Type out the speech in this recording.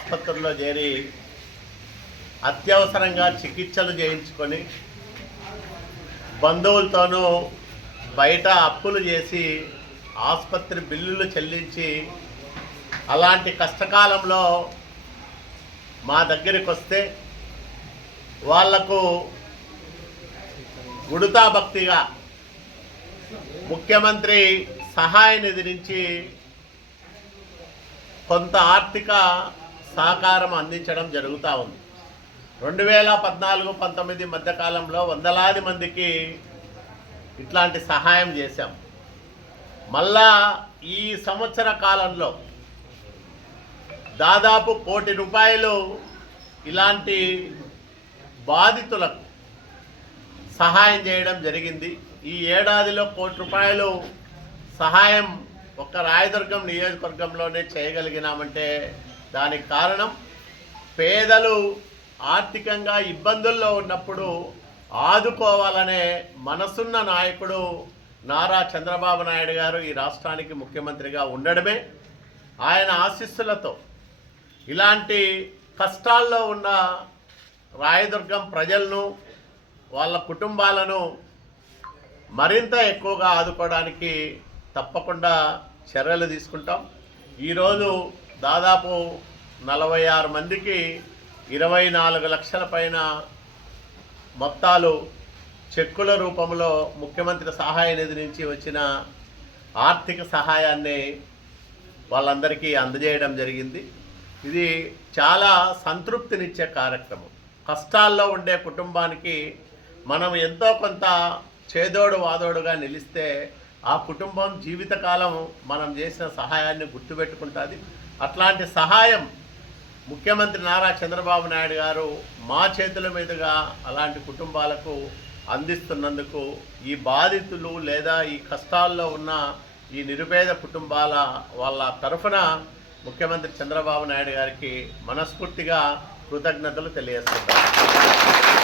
ఆసుపత్రుల్లో చేరి అత్యవసరంగా చికిత్సలు చేయించుకొని బంధువులతోనూ బయట అప్పులు చేసి ఆసుపత్రి బిల్లులు చెల్లించి అలాంటి కష్టకాలంలో మా దగ్గరికి వస్తే వాళ్ళకు భక్తిగా ముఖ్యమంత్రి సహాయ నిధి నుంచి కొంత ఆర్థిక సహకారం అందించడం జరుగుతూ ఉంది. రెండు వేల పద్నాలుగు పంతొమ్మిది మధ్యకాలంలో వందలాది మందికి ఇట్లాంటి సహాయం చేశాం. మళ్ళా ఈ సంవత్సర కాలంలో దాదాపు కోటి రూపాయలు ఇలాంటి బాధితులకు సహాయం చేయడం జరిగింది. ఈ ఏడాదిలో కోటి రూపాయలు సహాయం ఒక్క రాయదుర్గం నియోజకవర్గంలోనే చేయగలిగినామంటే దానికి కారణం పేదలు ఆర్థికంగా ఇబ్బందుల్లో ఉన్నప్పుడు ఆదుకోవాలనే మనసున్న నాయకుడు నారా చంద్రబాబు నాయుడు గారు ఈ రాష్ట్రానికి ముఖ్యమంత్రిగా ఉండడమే ఆయన ఆశీస్సులతో ఇలాంటి కష్టాల్లో ఉన్న రాయదుర్గం ప్రజలను వాళ్ళ కుటుంబాలను మరింత ఎక్కువగా ఆదుకోవడానికి తప్పకుండా చర్యలు తీసుకుంటాం. ఈరోజు దాదాపు నలభై ఆరు మందికి ఇరవై నాలుగు లక్షల పైన మొత్తాలు చెక్కుల రూపంలో ముఖ్యమంత్రి సహాయ నిధి నుంచి వచ్చిన ఆర్థిక సహాయాన్ని వాళ్ళందరికీ అందజేయడం జరిగింది. ఇది చాలా సంతృప్తినిచ్చే కార్యక్రమం. కష్టాల్లో ఉండే కుటుంబానికి మనం ఎంతో కొంత చేదోడు వాదోడుగా నిలిస్తే ఆ కుటుంబం జీవితకాలం మనం చేసిన సహాయాన్ని గుర్తుపెట్టుకుంటుంది. అట్లాంటి సహాయం ముఖ్యమంత్రి నారా చంద్రబాబు నాయుడు గారు మా చేతుల మీదుగా అలాంటి కుటుంబాలకు అందిస్తున్నందుకు ఈ బాధితులు లేదా ఈ కష్టాల్లో ఉన్న ఈ నిరుపేద కుటుంబాల వాళ్ళ తరఫున ముఖ్యమంత్రి చంద్రబాబు నాయుడు గారికి మనస్ఫూర్తిగా కృతజ్ఞతలు తెలియజేస్తున్నారు